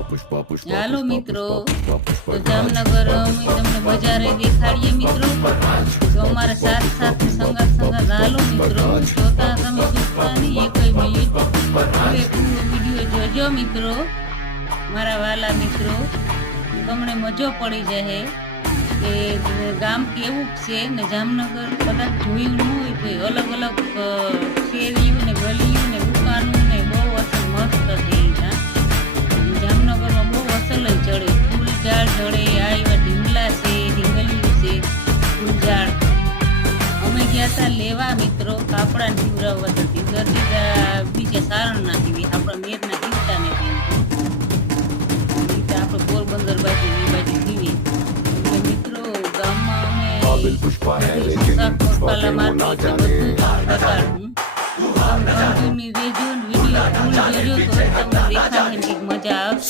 હાલો મિત્રો, તો જામનગર અમે તમને બજારે દેખાડીએ મિત્રો. તો અમારે સાથ સાથે સંગાત હાલો મિત્રો. જોતા તમે ચૂકતા નહીં, એ કઈ વિડીયો જોજો મિત્રો, મારા વાલા મિત્રો. તમને મજો પડી જશે કે ગામ કેવું છે ને. જામનગર કદાચ જોયું ન હોય તો અલગ અલગ શેરીઓ ને ગલીઓ ને દુકાનો ને બહુ અસલ મસ્ત છે. જામનગરમાં બહુ અસલ જ જડે, ફૂલ ઝાડ જડે. આ એવા ઢીંગલા છે, ઢીંગલીઓ છે, ફૂલ ઝાડ. અમે ગયા હતા લેવા મિત્રો, કાપડા જીવરાવવા હતી બીજા સારણ ના જીવી આપણા મેરના જીવતા ને આપણે પોરબંદર બાજુ એ બાજુ જીવીએ. મિત્રો ગામમાં અમે શાક મસાલા માર્કેટ બધું બતાડું. વિડીયો ફૂલ જોજો તો તમને દેખાશે કંઈક મજા આવશે.